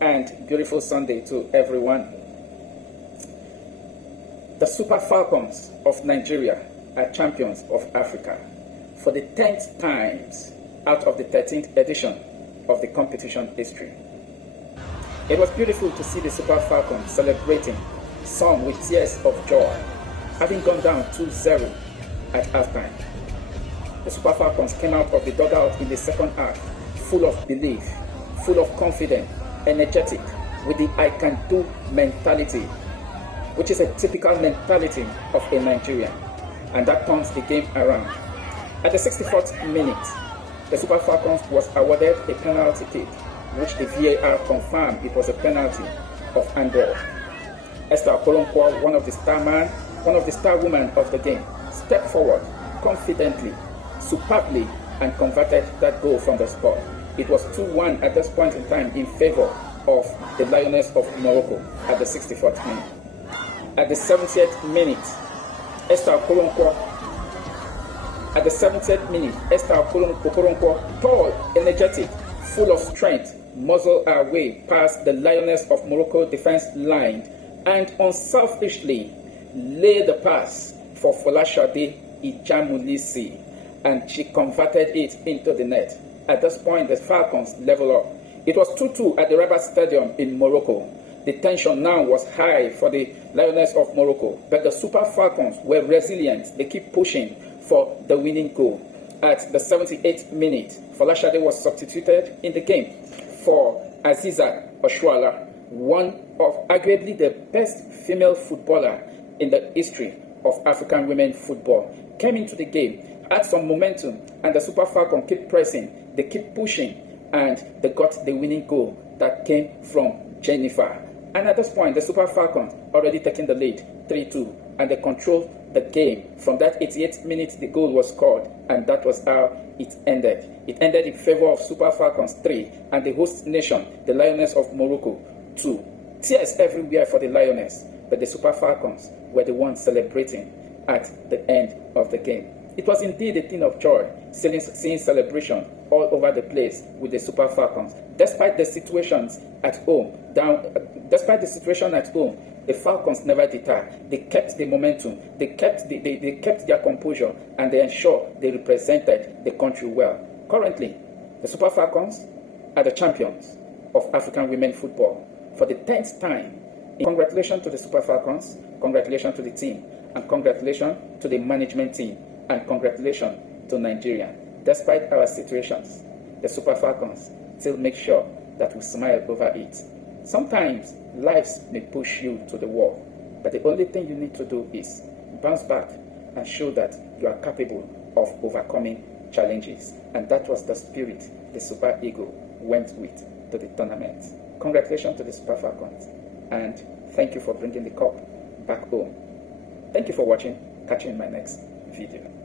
and beautiful Sunday to everyone. The Super Falcons of Nigeria are champions of Africa for the 10th times out of the 13th edition of the competition history. It was beautiful to see the Super Falcons celebrating, some with tears of joy, having gone down 2-0 at halftime. The Super Falcons came out of the dugout in the second half full of belief, full of confidence, energetic, with the I can do mentality, which is a typical mentality of a Nigerian, and that turns the game around. At the 64th minute, the Super Falcons was awarded a penalty kick, which the VAR confirmed it was a penalty of handball. Esther Okoronkwo, one of the star women of the game, stepped forward confidently, superbly, and converted that goal from the spot. It was 2-1 at this point in time in favor of the Lioness of Morocco at the 64th minute. At the 70th minute, Esther Okoronkwo, tall, energetic, full of strength, muzzled her way past the Lioness of Morocco defense line and unselfishly laid the pass for Folashade Ijamulisi, and she converted it into the net. At this point, the Falcons level up. It was 2-2 at the Rabat Stadium in Morocco. The tension now was high for the Lioness of Morocco, but the Super Falcons were resilient. They keep pushing for the winning goal. At the 78th minute, Folashade was substituted in the game for Aziza Oshuala, one of arguably the best female footballer in the history of African women football. Came into the game, had some momentum, and the Super Falcons keep pressing, they keep pushing, and they got the winning goal that came from Jennifer. And at this point, the Super Falcons already taking the lead, 3-2, and they controlled the game. From that 88th minute, the goal was scored, and that was how it ended. It ended in favor of Super Falcons 3, and the host nation, the Lioness of Morocco, 2. Tears everywhere for the Lioness, but the Super Falcons were the ones celebrating at the end of the game. It was indeed a thing of joy, seeing celebration all over the place with the Super Falcons. Despite the situations at home, the Falcons never deterred. They kept the momentum, they kept their composure, and they ensured they represented the country well. Currently, the Super Falcons are the champions of African women football for the 10th time. Congratulations to the Super Falcons, congratulations to the team, and congratulations to the management team, and congratulations to Nigeria. Despite our situations, the Super Falcons still make sure that we smile over it. Sometimes lives may push you to the wall, but the only thing you need to do is bounce back and show that you are capable of overcoming challenges. And that was the spirit the Super Eagle went with to the tournament. Congratulations to the Super Falcons, and thank you for bringing the cup back home. Thank you for watching. Catch you in my next video.